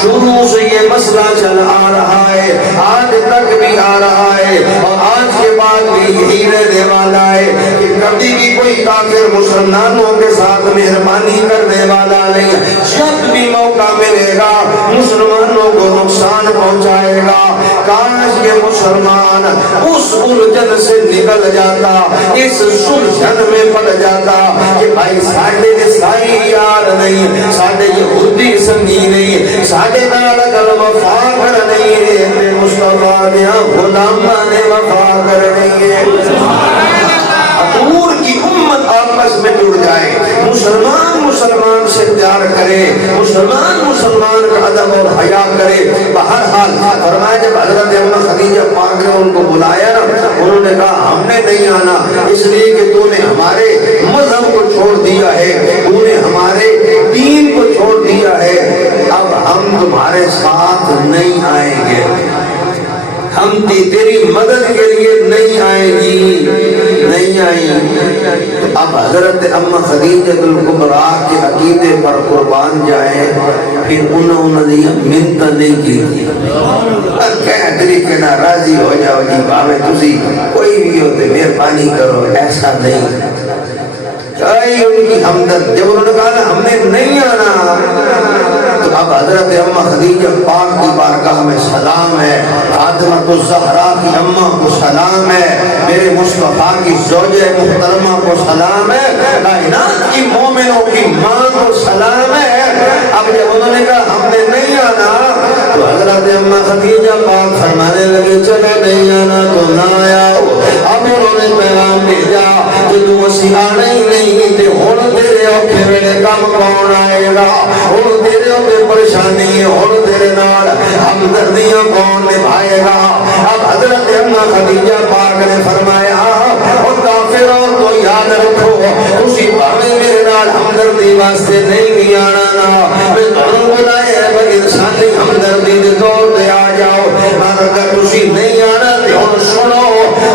شروع سے یہ مسئلہ چل آ رہا ہے، آج تک بھی آ رہا ہے اور آج کے بعد بھی یہی رہنے والا ہے کہ کبھی بھی کوئی کافر مسلمانوں کے ساتھ مہربانی کرنے والا نہیں، جب بھی موقع ملے گا مسلمانوں کو نقصان پہنچائے گا۔ کاش یہ مسلمان اس الجھن سے نکل جاتا، اس سلجھن میں پڑ جاتا کہ بھائی ساڈے عیسائی یار نہیں، ساڈے یہودی سنگی نہیں، ساڈے نال گل وفا کرنی ہے تے مصطفیٰ دے غلاماں نے وفا کرنی ہے۔ دور کی امت آپس میں جڑ جائے، مسلمان سے پیار کرے، مسلمان کا ادب اور حیا کرے۔ بہرحال فرمایا جب حضرت اماں خدیجہ پاک نے ان کو بلایا نا، انہوں نے کہا ہم نے نہیں آنا اس لیے کہ تو نے ہمارے مذہب کو چھوڑ دیا ہے، تو نے ہمارے دین کو چھوڑ دیا ہے، اب ہم تمہارے ساتھ نہیں آئیں گے، ہم تیری مدد کے لیے نہیں آئیں گی، نہیں آئیں گی۔ اب حضرت اماں خدیجہ الکبریٰ کے عقیدے پر قربان جائیں، پھر انہوں نے منت نہیں کی تھی، کہتری کہ نہ راضی ہو جاؤ جی باوے تسی کوئی بھی ہوتے مہربانی کرو، ایسا نہیں۔ چاہیے ان کی ہمدرد، جب انہوں نے کہا ہم نے نہیں آنا تو اب حضرت اماں خدیجہ پاک کی بارگاہ میں سلام ہے، فاطمہ الزہرا کی اماں کو سلام ہے، میرے مصطفیٰ کی زوجہ محترمہ کو سلام ہے، کائنات کی مومنوں کی ماں کو سلام ہے۔ اب جب انہوں نے کہا ہم نے نہیں آنا تو حضرت اماں خدیجہ پاک فرمانے لگے چلو نہیں آنا تو نہ آؤ۔ اب انہوں نے پیغام بھیجا کہ تم اسی آنا ہی نہیں تے ہن تیرے اوکھے ویلے کم کون آئے گا، ہن تیرے اوکھے پریشانی ہے، ہن تیرے نال ہمدردیاں کون نبھائے گا۔ اب حضرت اماں خدیجہ پاک نے فرمایا اور کافروں تو یاد رکھو تسی بھاویں میرے نال ہمدردی واسطے نہیں بھی آنا نا، میں تانوں بلایا ہے کہ انسانی ہمدردی دے طور تے آ جاؤ، اگر تسی نہیں آنا تے ہن سنو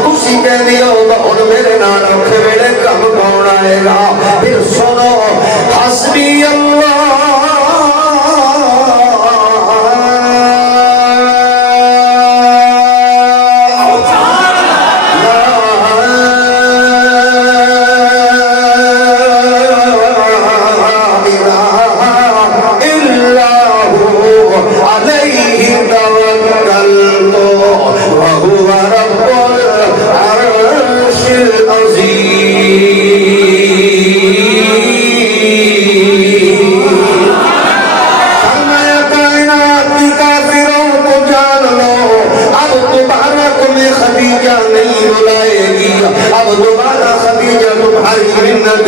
تسی کہہ دیو ہن میرے نال اوکھے ویلے کم کون آئے گا، پھر سنو حسبی اللہ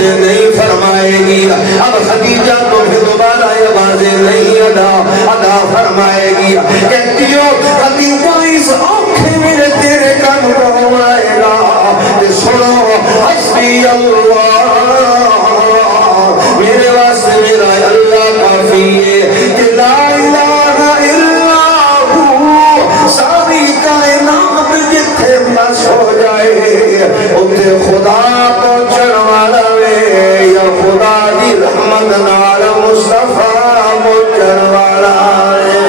نہیں فرمائے گی، اب خدیجہ تو پھر دوبارہ یہ باتیں نہیں ادا فرمائے گی، کہتی ہو خدیجہ اس اوکھے میں تیرے کم کون آئے گا، سنو حسبی اللہ میرے واسطے میرا اللہ کافی ہے کہ لا الہ الا ہو، ساری کائنات جتھے بس ہو جائے اتنے خدا پہنچن والا وے، یا خدا دی رحمت نال مصطفیٰ پہنچن والا ہے۔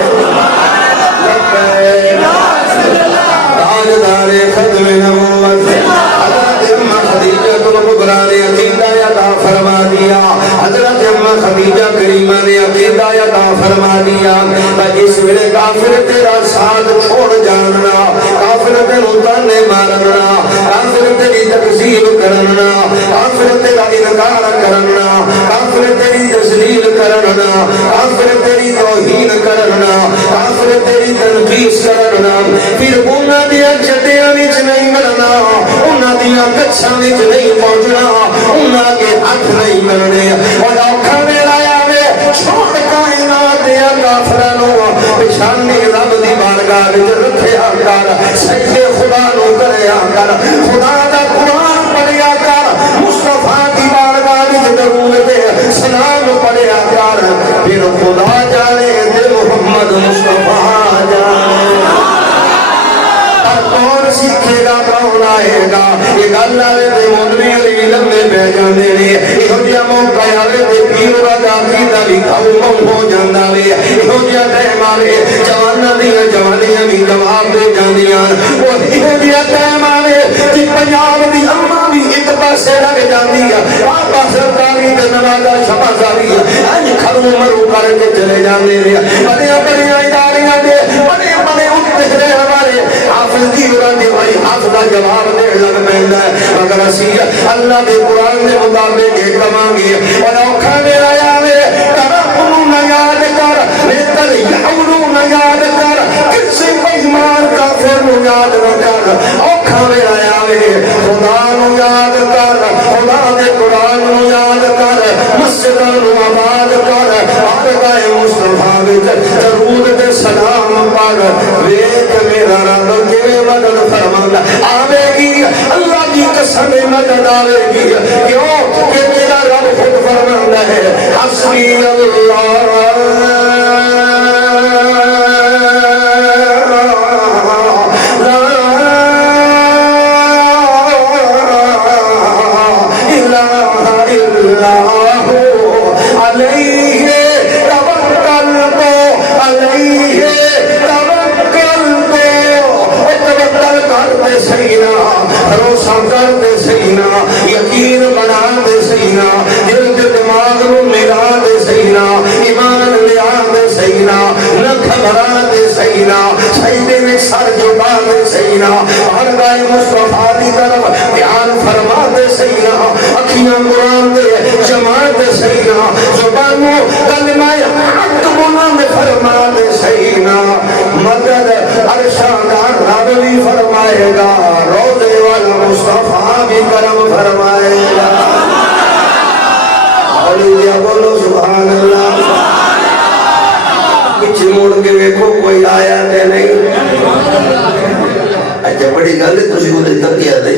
تاجدار ختم نبوت حضرت اماں خدیجہ الکبریٰ نے عقیدہ عطا فرما دیا، حضرت اماں خدیجہ کریمہ نے عقیدہ عطا فرما دیا، اس ویلے کافر تیرا ساتھ چھوڑ جاننا، کافر تینوں تانے مارنا، کافر تیری تکذیب کرنا، کافر تیرا انکار کرنا، کافر تیری تذلیل کرنا، کافر تیری توہین کرنا، کافر تیری تنقیص کرنا، پھر انہاں دیاں چٹیاں وچ نہیں ملنا، انہاں دیاں کچھاں وچ نہیں پہنچنا، انہاں کے ہاتھ نہیں ملنے، اور اوکھا ویلا آوے چھوڑ کائنات دیا کافرانوں پچھانے رب دی بارگاہ وچ رکھیا کر، سجدے خدا نو کریا کر، خدا دا قرآن پڑھیا کر، مصطفیٰ دی بارگاہ وچ درود تے سلام پڑھیا کر، پھر خدا جانے تے محمد مصطفیٰ جانے۔ کون سیکھے گا کون آئے گا؟ یہ گل آئے تے مولوی علی لمبے پہ جاندے نے، یہ جا موقع آئے تے پیر دا عقیدہ بھی قوم ہو جاندا وے، یہ جا ٹائم آئے جواناں دیاں جوانیاں بھی جواب دے جاندیاں، وہ یہ جا ٹائم آئے کہ پنجاب دی اماں بھی ایک پاسے لگ جاندی ہے، آپا سرکاری تے نوازا شہبازاری اج کھرو مرو کر کے چلے جاندے نے، بڑیاں بڑیاں اداریاں دے بڑے بڑے اتنے ہمارے حافظ دی ورانڈے بھائی حافظ دا جواب دے لگ پیندا ہے، مگر اسی اللہ دے قرآن دے مطابق یہ کہاں گے، اور اوکھا میرا آوے ترقنو نہ یاد کر، نیتر یعورو نہ یاد کر، کسی بےمان کافر نو یاد نہ کر، اوکھا میرا آوے خدا نو یاد کر، خدا دے قرآن نو یاد کر، مسجد نو آباد کر، بارگاہ مصطفیٰ وچ درود تے سلام پڑھ، ویکھ میرا رب کے مدد فرماندا آوے گی، اللہ کی قسم مدد آوے گی، کیوں کہ میرا رب خود فرماندا ہے حسبی اللہ بھروسہ کر دے سینا، یقین بنا دے سینا، دل کے دماغ نو ملا دے سینا، ایمان لیا دے سینا، نہ گھبرا دے سینا، سجدے میں سر جھکا دے سینا، بارگاہ مصطفیٰ دی طرف دھیان فرما دے سینا، اکھیاں قرآن دے جما دے سینا، زبانوں کلمہ حق بلند فرما دے سینا، مدد ارشاد رب بھی فرمائے گا، روضے والا مصطفیٰ بھی کرم فرمائے گا، اولیاء بولو سبحان اللہ، پیچھے موڑ کے ویکھو کوئی آیا تے نہیں، اچھا بڑی گل ہے تسی کو تکیا دے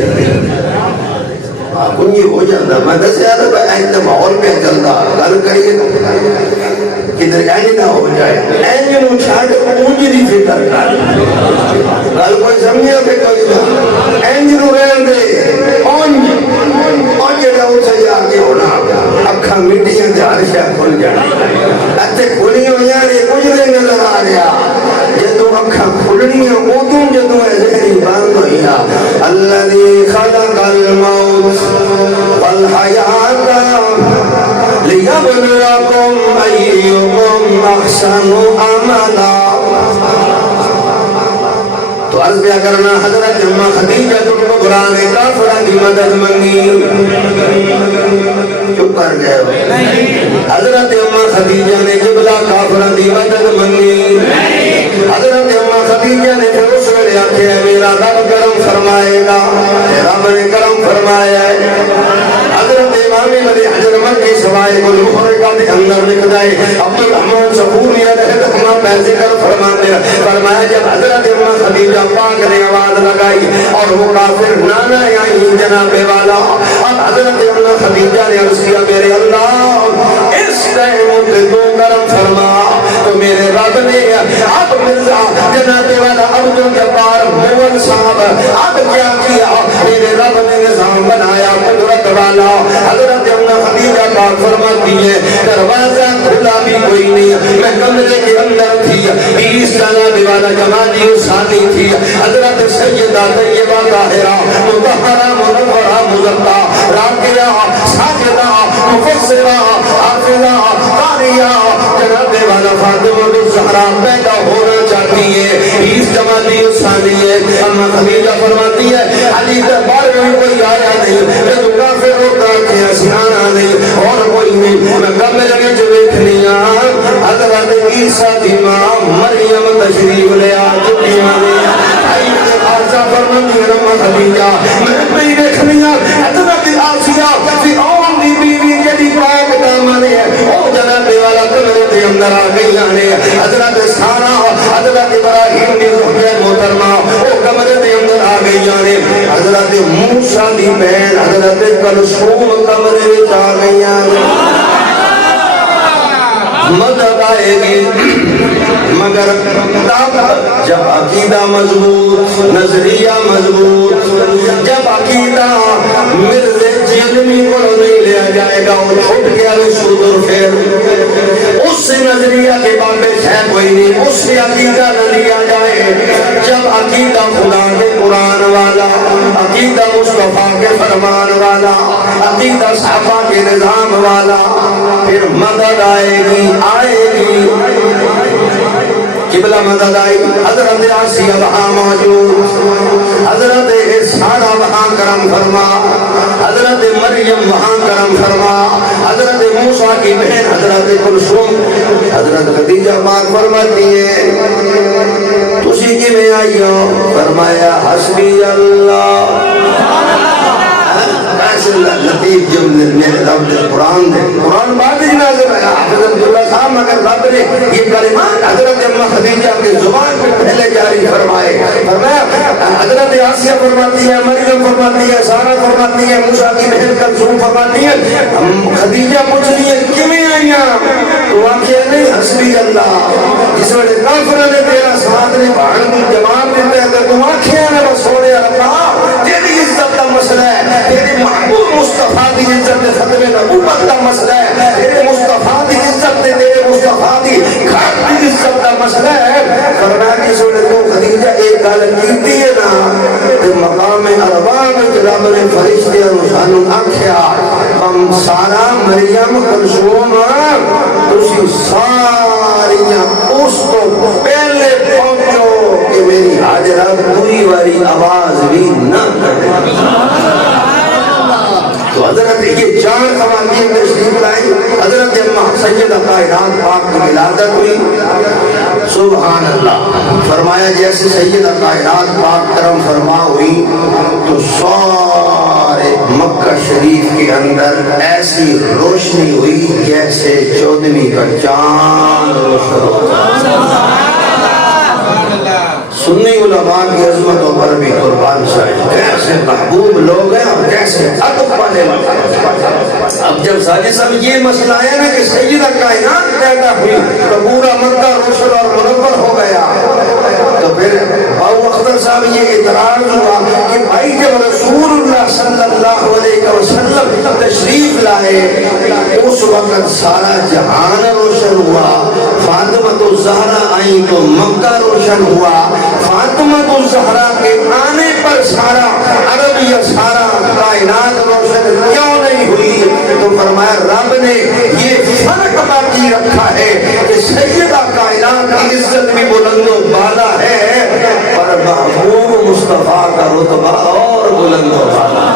کنجی ہو جاتا، میں دسیا تھا ایسے ماحول پہ چلتا گل کریے کدھر اینج نہ ہو جائے، اینج نو چھاڑ اونج دی فکر کر، گل کوئی سمجھے کہ کوئی نہ، اینج نو رہن دے، اونج جڑا اسے جا کے ہونا، اکھاں مٹیاں تے ہر شے کھل جانا، اتے کھلی ہویاں نے کچھ نہیں نظر آ رہا، جدوں اکھاں کھلنیاں اودوں جدوں ذہن بند ہویا، الذی خلق الموت والحیات لیبلوکم ایکم احسن عملا۔ تو عرض کیا کرنا حضرت اماں خدیجہ کبریٰ نے کافروں کی مدد منگی، چپ کر گئے ہو، حضرت اماں خدیجہ نے قبلہ کافروں کی مدد منگی، حضرت اماں خدیجہ نے پھر اس ویلے آکھیا میرا رب کرم فرمائے گا، رب نے کرم فرمایا ہے۔ حضرت امام علی حجر مکی سوائے کو لوحرکہ دے اندر لکھ دائے، عبد الرحمن صفوری علیہ رحمہ پہ ذکر فرمایا جب حضرت اماں خدیجہ پاک نے آواز لگائی اور وہ کافر نانا آئی جناب والا، اب حضرت اماں خدیجہ نے عرض کیا میرے اللہ اس ٹائم پہ تو کرم فرما، تو میرے رب نے اب مرزا جناب والا عبد الجبار مول صاحب اب کیا کیا، میرے رب نے نظام بنایا قدرت والا، حضرت اماں خدیجہ پاک فرماتی ہے دروازہ کھلا بھی کوئی نہیں، میں کمرے کے اندر تھی، 20 جناب والا جمالی ثانی تھی، حضرت سیدہ طیبہ طاہرہ مطہرہ منورہ مزکہ راکعہ ساجدہ مفسرہ حافظہ قاریہ جناب والا فاطمہ الزہرا پیدا ہونا چاہتی ہے، 20 جمالی ثانی ہے، اما عیسیٰ دی ماں مریم تشریف لے آ چکی ہیں آسا فرمانی رمہ خدیجہ میں نہیں دیکھنیا حضرت آسیہ فرعون دی بیوی جدی پاک دامن ہے او جناب والا کمرے دے اندر آ گئی آنے حضرت سارا حضرت ابراہیم دی روح محترمہ او کمرے دے اندر آ گئی آنے حضرت موسیٰ دی بہن حضرت کلثوم کمرے وچ آ گئی آنے مدد آئے گی مگر جب عقیدہ مضبوط نظریہ مضبوط جب عقیدہ مرزے جلمی کو نہیں لیا جائے گا وہ چھوٹ گیا سودر پھر اس سے نظریہ کے باپس ہے کوئی نہیں اس سے عقیدہ نہ لیا جائے جب عقیدہ خدا کے قرآن والا عقیدہ مصطفیٰ کے فرمان والا عقیدہ صحابہ کے نظام والا پھر مدد آئے گی قبلہ مدد آئی حضرت آسیہ وہاں موجود حضرت سارہ وہاں کرم فرما حضرت مریم وہاں کرم فرما حضرت موسیٰ کی بہن حضرت کلثوم حضرت خدیجہ پاک فرماتی ہے تسی کی میں آئی ہو فرمایا حسبی اللہ لطیف جملے میرے رب دے قرآن دے قرآن بعد جنازہ ہے حافظ عبداللہ صاحب مگر رب نے یہ کلمات حضرت امہ خدیجہ کے زبان پہ پہلے جاری فرمائے فرمایا حضرت آسیہ فرماتی ہے مریم فرماتی ہے سارہ فرماتی ہے موسیٰ کی بہن کلثوم فرماتی ہے خدیجہ پوچھ رہی ہے کیویں آئیاں تو آنکھیں نہیں حسبی اللہ جس وقت کافرہ نے تیرا ساتھ نے بہن کو جواب دیتا ہے کہ تو آنکھیں نے بس سوڑے اللہ تیری عزت کا مسئلہ ہے تیری محبوب مصطفیٰ دی عزت ختم نبوت کا مسئلہ ہے تیرے مصطفیٰ دی عزت تیرے مصطفیٰ دی گھر دی عزت کا مسئلہ ہے فرمایا کہ سوڑے تو خدیجہ ایک گل کیتی ہے نا کہ مقام ارواح میں رب نے فرشتے اور سانوں آکھیا ہم سارا مریم کلثوم تسی ساریاں اس تو پہلے پہنچو کہ میری حاجرہ پوری والی آواز بھی نہ کرے تو حضرت یہ چار خواتین تشریف لائی حضرت امہ سیدہ کائنات پاک کی ولادت ہوئی سبحان اللہ فرمایا جیسے سیدہ کائنات پاک کرم فرما ہوئی تو سارے مکہ شریف کے اندر ایسی روشنی ہوئی جیسے 14ویں کا چاند روشن ہوتا سنی علماء کی عظمتوں پر بھی قربان شاہد کیسے محبوب لوگ ہیں اور کیسے عدب والے لوگ اب جب ساجد صاحب یہ مسئلہ ہے نا کہ سیدہ کائنات پیدا ہوئی تو پورا مکہ روشن اور منور ہو گیا تو پھر ابو اختر صاحب یہ اعتراض ہوا کہ بھائی جب رسول اللہ صلی اللہ علیہ وسلم تشریف لائے اس وقت سارا جہان روشن ہوا فاطمہ الزہرا آئی تو مکہ روشن ہوا فاطمہ الزہرا کے آنے پر سارا عرب یا سارا کائنات روشن کیوں نہیں ہوئی تو فرمایا رب نے یہ فرق باقی رکھا ہے کہ سیدہ کائنات کی عزت بھی بلند و بالا ہے پر محبوب مصطفیٰ کا رتبہ اور بلند و بالا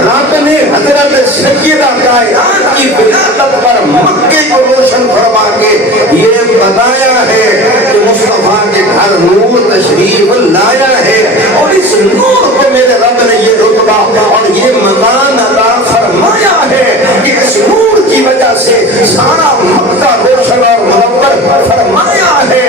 رب نے حضرت سیدہ کائنات کی ولادت پر مکے کو روشن فرما کے یہ بتایا ہے کہ مصطفیٰ کے گھر نور تشریف لایا ہے اور اس نور کو میرے رب نے یہ رتبہ اور یہ مقام عطا فرمایا ہے کہ اس نور کی وجہ سے سارا مکہ روشن اور منور فرمایا ہے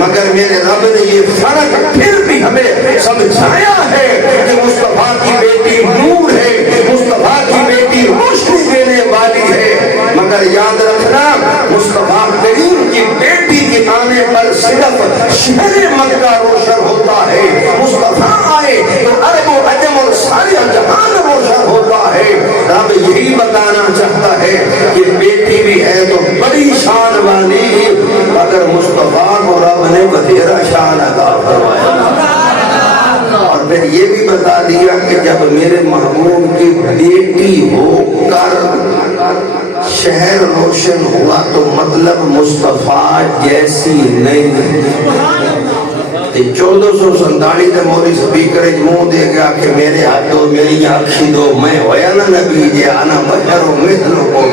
مگر میرے رب نے یہ فرق پھر بھی ہمیں سمجھایا ہے کہ مصطفیٰ کی بیٹی نور ہے مصطفیٰ کی بیٹی روشنی دینے والی ہے مگر یاد رکھنا مصطفیٰ کریم کی بیٹی کے آنے پر صرف شہر مکہ روشن ہوتا ہے مصطفیٰ آئے تو عرب و عجم اور سارے جہان روشن ہوتا ہے رب یہی بتانا چاہتا ہے کہ بیٹی بھی ہے تو بڑی شان والی مگر مصطفیٰ کو رب نے بدیرہ شان عطا فرمایا اور پھر یہ بھی بتا دیا کہ جب میرے محبوب کی بیٹی ہو کر شہر روشن ہوا تو مطلب مصطفیٰ جیسی نہیں 1447 مولوی سپیکر منہ دے گیا کہ میرے ہاتھ دو میری آنکھی دو میں ہویا نا نبی جے انا بشر مثلکم.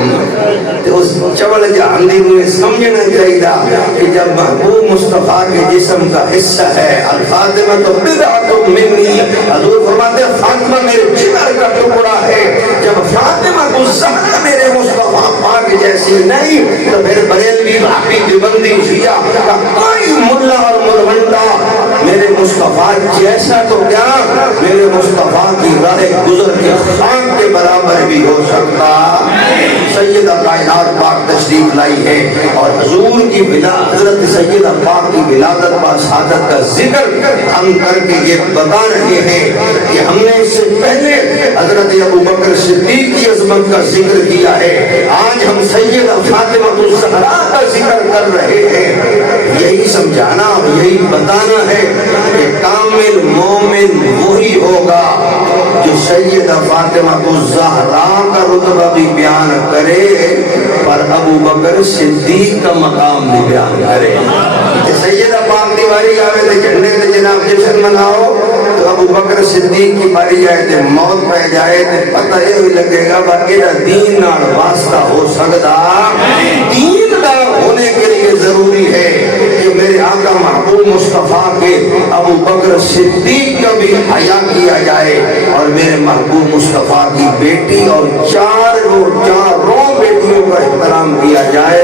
اس چول جہاندی میں سمجھنا چاہیے کہ جب محبوب مصطفیٰ کے جسم کا حصہ ہے الفاطمہ تو بضعۃ منی، حضور فرماتے ہیں فاطمہ میرے جگر کا ٹکڑا ہے. جب فاطمہ کو زہرا میرے مصطفیٰ پاک جیسی نہیں تو پھر بریلوی بھاپی دیوبندی شیعہ کا کوئی ملا اور ملوندہ میرے مصطفیٰ جیسا تو کیا میرے مصطفیٰ کی راہ گزر کے خاک کے برابر بھی ہو سکتا. سیدہ کائنات پاک تشریف لائی ہے اور حضور کی حضرت سیدہ پاک کی ولادت با سعادت کا ذکر ہم کر کے یہ بتا رہے ہیں کہ ہم نے اس سے پہلے حضرت ابو بکر صدیق کی عظمت کا ذکر کیا ہے. آج ہم سیدہ فاطمہ الزہرا کا ذکر کر رہے ہیں. یہی سمجھانا اور یہی بتانا ہے کہ کامل مومن وہی ہوگا جو سیدہ فاطمہ الزہرا کا رتبہ بھی بیان کرے پر ابو بکر صدیق کا مقام بھی بیان کرے. سیدہ پاک دی باری آوے تے جھنڈے تے جناب جشن مناؤ تو ابو بکر صدیق کی باری جائے تے موت پہ جائے تے پتہ یہ لگے گا باقی دین نال واسطہ ہو سکتا. دین دار ہونے کے لیے ضروری ہے کہ میرے آقا محبوب مصطفیٰ کے ابو بکر صدیق کا بھی حیا کیا جائے اور میرے محبوب مصطفیٰ کی بیٹی اور چاروں بیٹیوں کا احترام کیا جائے.